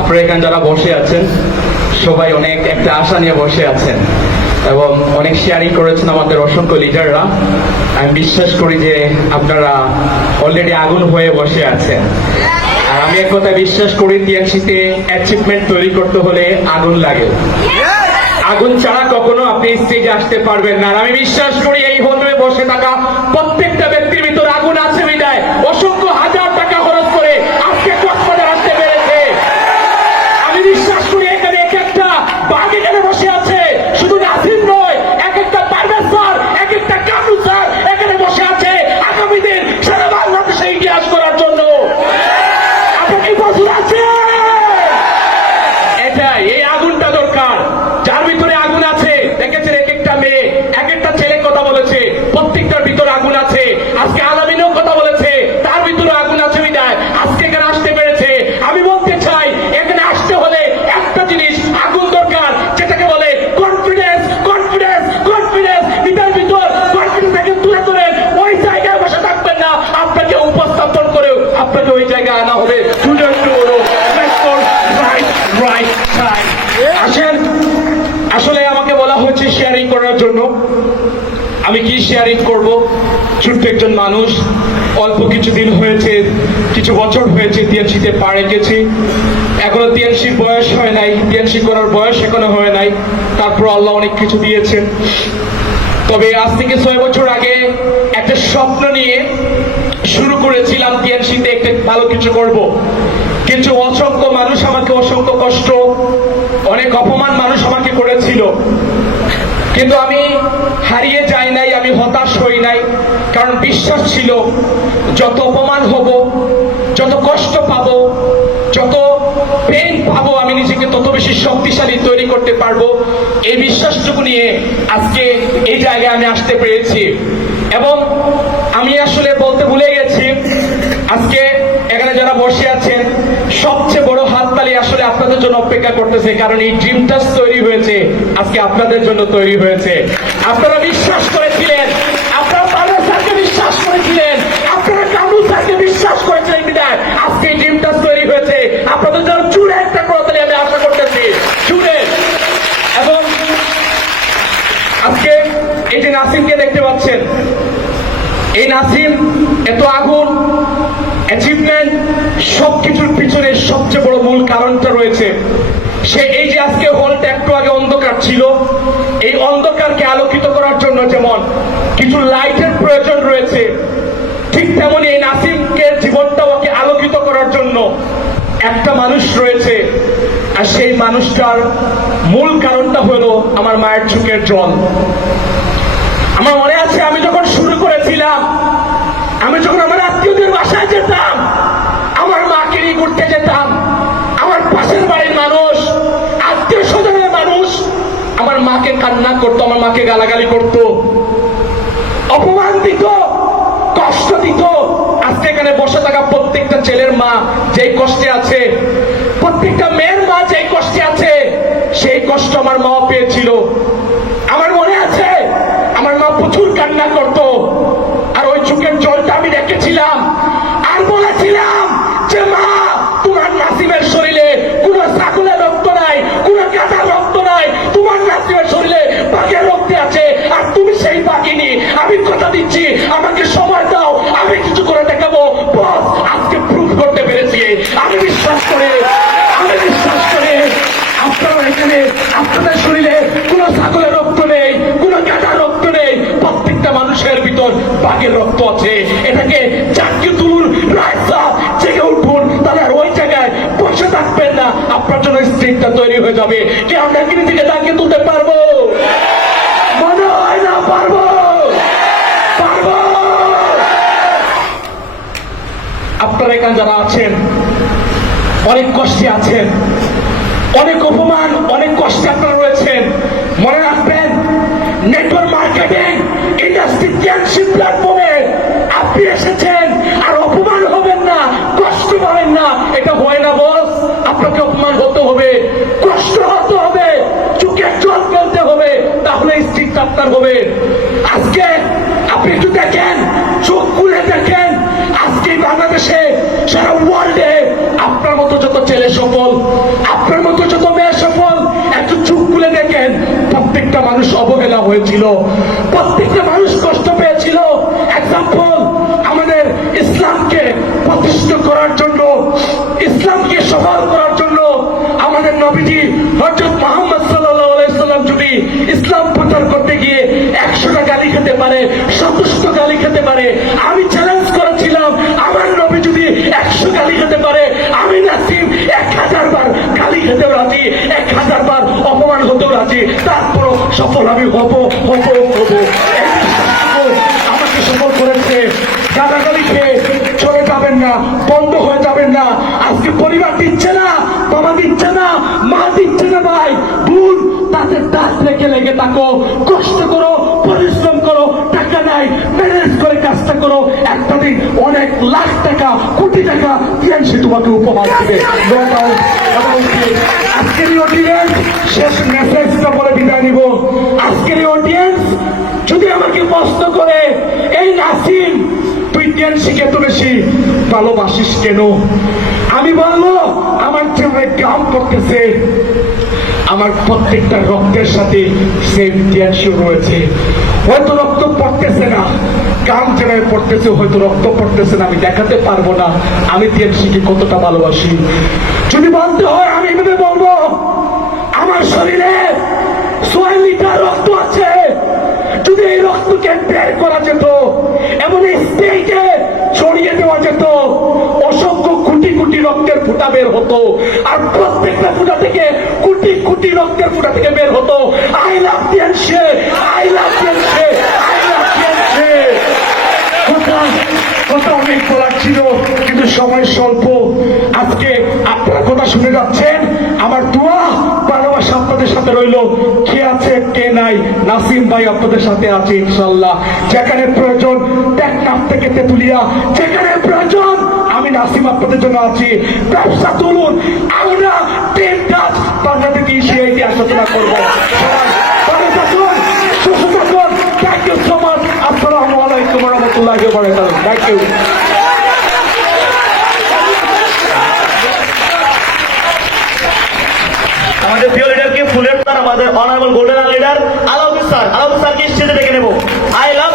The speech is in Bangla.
আপনারা এখানে যারা বসে আছেন সবাই অনেক একটা আশা নিয়ে বসে আছেন এবং অনেক শেয়ারিং করেছেন আমাদের অসংখ্য লিডাররা। আমি বিশ্বাস করি যে আপনারা অলরেডি আগুন হয়ে বসে আছেন। আর আমি এক কথা বিশ্বাস করি, টিএনসিতে অ্যাচিভমেন্ট তৈরি করতে হলে আগুন লাগে। আগুন ছাড়া কখনো আপনি স্টেজে আসতে পারবেন না। আর আমি বিশ্বাস করি এই হলে বসে থাকা প্রত্যেকটা ব্যক্তির ভিতর আগুন আছে বিদায় অসংখ্য হাজার টাকা খরচ করে আজকে কক্সবাজার আসতে পেরেছে। আমি বিশ্বাস করি এখানে এক একটা বাঘ এখানে বসে আছে, শুধু নাসিম নয়, এক একটা পারভেজ স্যার, এক একটা কামরুল স্যার এখানে বসে আছে আগামী দিন সারা বাংলাদেশে ইতিহাস করার জন্য। আপনার কি প্রস্তুত আছে? এটাই, এই আগুনটা দরকার। যার ভিতরে আগুন আছে, দেখেছেন এক একটা মেয়ে এক একটা ছেলে কথা বলেছে, প্রত্যেকটার ভিতরে আগুন আছে। আজকে আলামিনও কথা বলেছে, তার ভিতরে আগুন আছে বিদায় আজকে এখানে আসতে পেরেছে। আমি বলতে চাই এখানে আসতে হলে একটা জিনিস আগুন দরকার, যেটাকে বলে কনফিডেন্স। কনফিডেন্স কনফিডেন্স নিজের ভিতর কনফিডেন্স থেকে তুলে তুলে ওই জায়গায় বসে থাকবেন না, আপনাকে উপস্থাপন করেও আপনাকে ওই জায়গায় আনা হবে। আসেন, আসলে আমাকে বলা হচ্ছে শেয়ারিং করার জন্য। আমি কি শেয়ারিং করব? ছোট্ট একজন মানুষ, অল্প কিছু দিন হয়েছে, কিছু বছর হয়েছে টিএনসিতে পা রেখেছি। এখনো টিএনসির বয়স হয় নাই, টিএনসি করার বয়স এখনো হয় নাই, তারপর আল্লাহ অনেক কিছু দিয়েছেন। তবে আজ থেকে 6 বছর আগে একটা স্বপ্ন নিয়ে শুরু করেছিলাম টিএনসিতে একটা ভালো কিছু করব। কিন্তু অসংখ্য মানুষ আমাকে অসংখ্য কষ্ট, অনেক অপমান মানুষ আমাকে করেছিল, কিন্তু আমি হারিয়ে যাই নাই, আমি হতাশ হই নাই। কারণ বিশ্বাস ছিল যত অপমান হব, যত কষ্ট পাবো, যত পেইন পাবো, আমি নিজেকে তত বেশি শক্তিশালী তৈরি করতে পারবো। এই বিশ্বাসটুকু নিয়ে আজকে এই জায়গায় আমি আসতে পেরেছি। এবং আমি আসলে বলতে ভুলে গেছি, আজকে এখানে যারা বসে আছেন সবচেয়ে বড় হাততালি আসলে আপনাদের জন্য অপেক্ষা করতেছে। কারণ এই ড্রিমটা তৈরি হয়েছে আজকে আপনাদের জন্য তৈরি হয়েছে। আপনারা বিশ্বাস করেছিলেন, আপনারা পারভেজ স্যারকে বিশ্বাস করেছিলেন, আপনারা কামরুল স্যারকে বিশ্বাস করেছিলেন বিধায় আজকে এই ড্রিমটা তৈরি হয়েছে। আপনাদের জন্য জুড়ে একটা করতালি আমি আশা করতেছি, জুড়ে। এবং আজকে এই যে নাসিমকে দেখতে পাচ্ছেন, এই নাসিম এত আগুন, অ্যাচিভমেন্ট, সবকিছুর পিছনে সবচেয়ে বড় মূল কারণটা রয়েছে সে এই যে আজকে হলটা একটু আগে অন্ধকার ছিল, এই অন্ধকারকে আলোকিত করার জন্য যেমন কিছু লাইটের প্রয়োজন রয়েছে, ঠিক তেমনি এই নাসিমকে জীবনটাকে আলোকিত করার জন্য একটা মানুষ রয়েছে। আর সেই মানুষটার মূল কারণটা হলো আমার মায়ের চোখের জল। আমার মনে আছে আমি যখন শুরু করেছিলাম, আমি যখন আমার আত্মীয়দের বাসায় যেতাম, আমার মাকে নিয়ে ঘুরতে যেতাম, আমার পাশের বাড়ির মানুষ, আত্মীয় স্বজনের মানুষ আমার মাকে কান্না করতো, আমার মাকে গালাগালি করতো, অপমান দিত, কষ্ট দিত। আজকে এখানে বসে থাকা প্রত্যেকটা ছেলের মা যেই কষ্টে আছে, প্রত্যেকটা মেয়ের মা যেই কষ্টে আছে, সেই কষ্ট আমার মাও পেয়েছিল। আমার মনে আছে আমার মা প্রচুর কান্না করতো, আর ওই চোখের জলটা আমি রেখেছিলাম আর বলেছিলাম যে মা, তোমার নাসিমের শরীরে কোনো ছাগলের রক্ত নাই, কোনো গাধার রক্ত নাই, তোমার নাসিমের শরীরে বাঘের রক্ত আছে, আর তুমি সেই বাঘিনী। আমি কথা দিচ্ছি, আমাকে সময় দাও, আমি কিছু করে দেখাবো। বস, আজকে প্রুফ করতে পেরেছি। আমি বিশ্বাস করে আপনারা এখানে, আপনাদের শরীরে কোনো ছাগলের রক্ত নেই, কোনো গাধার রক্ত নেই, প্রত্যেকটা মানুষের ভিতর বাঘের রক্ত আছে। এটাকে জাগিয়ে তুলুন, রাস্তা জেগে উঠুন, তাহলে আর ওই জায়গায় বসে থাকবেন না, আপনার জন্য স্ট্রিটটা তৈরি হয়ে যাবে। কি আমরা কি নিজেকে জাগিয়ে তুলতে পারবো? মনে হয় না পারবো। পারবো। আপনারা এখানে যারা আছেন অনেক কষ্টে আছেন, অনেক অপমান, অনেক কষ্টে আপনারা রয়েছেন। মনে রাখবেন, নেটওয়ার্ক মার্কেটিং ইন্ডাস্ট্রি টিএনসি প্ল্যাটফর্মে আপনি এসেছেন, আর অপমান হবেন না, কষ্ট পাবেন না, এটা হয় না বস। আপনাকে অপমান হতে হবে, কষ্ট হতে হবে, চোখের জল ফেলতে হবে, তাহলে স্ট্রিট আপনার হবে। আজকে আপনি একটু দেখেন, চোখ খুলে দেখেন, আজকে বাংলাদেশে, সারা ওয়ার্ল্ডে আপনার মতো যত ছেলে সফল, হয়েছিল, প্রত্যেকটা মানুষ কষ্ট পেয়েছিল। এক্সাম্পল, আমাদের ইসলামকে প্রতিষ্ঠিত করার জন্য, ইসলামকে সফল করার জন্য আমাদের নবীজি হযরত মুহাম্মদ সাল্লাল্লাহু আলাইহি সাল্লাম যদি ইসলাম প্রচার করতে গিয়ে 100টা গালি খেতে পারে, 100টা গালি খেতে পারে, আমি চ্যালেঞ্জ করেছিলাম আমার নবী যদি 100 গালি খেতে পারে, আমি নাসিম 1000 বার গালি খেতেও রাজি, 1000 বার অপমান হতেও রাজি, তারপরও সফল আমি হব। আমাকে সফল করেছে। গালাগালি খেয়ে চলে যাবেন না, বন্ধ হয়ে যাবেন না। আজকে পরিবার দিচ্ছে না, বাবা দিচ্ছে না, মা দিচ্ছে না, ভাই বোন তাদের দাঁত রেখে লেগে থাকো, কষ্ট করো, পরিশ্রম করো, টাকা নাই ম্যানেজ করে কাজটা করো, একটা দিন অনেক লাখ টাকা, কোটি টাকা সে তোমাকে উপহার দেবে। আজকের এই অডিয়েন্স, শেষ মেসেজটা বলে বিদায় নিব। আজকের এই অডিয়েন্স যদি আমাকে প্রশ্ন করে, এই নাসিম তুই টিএনসিকে এত বেশি ভালোবাসিস কেন, আমি বলবো আমার জীবনে কাম করতেছে, আমার প্রত্যেকটা রক্তের সাথে সেম টিএনসি রয়েছে। হয়তো রক্ত পড়তেছে না, কাম যেভাবে পড়তেছে, হয়তো রক্ত পড়তেছে না, আমি দেখাতে পারবো না আমি টিএনসিকে কতটা ভালোবাসি। যদি বলতে হয় আমি এভাবে বলবো, আমার শরীরে 6 লিটার রক্ত আছে। যদি এই রক্তকে বের করা যেত, এমন স্টেজে ছড়িয়ে দেওয়া যেত, অসংখ্য কোটি কোটি রক্তের ফুটা বের হতো, আর প্রত্যেকটা ফুটা থেকে কোটি কোটি রক্তের ফুটা থেকে বের হতো I love TNC, I love TNC, I love TNC. কথা অনেক বলার ছিল, কিন্তু সময় স্বল্প। আজকে আপনারা কথা শুনে যাচ্ছেন, আমার দোয়া ভালোবাসা আপনাদের সাথে রইল। কে আছে কে নাই, নাসিম ভাই আপনাদের সাথে আছে ইনশাল্লাহ। যেখানে প্রয়োজন টেকনাফ থেকে তেতুলিয়া, যেখানে প্রয়োজন আমি নাসিম আপনাদের জন্য আছি। ব্যবসা তুলুন, আমরা টিম কাজ বাংলাদেশে এসে আলোচনা করবো। ভালো থাকুন, সুস্থ থাকুন। Thank you so much. আসসালামু আলাইকুম ওয়া রাহমাতুল্লাহি ওয়া বারাকাতুহু। Thank you. আমাদের প্রিয় লিডারকে ফুলের তার আমাদের অনারেবল গোল্ডেন লিডার আলাউদ্দিন স্যারকে স্টেজে ডেকে নেব। I love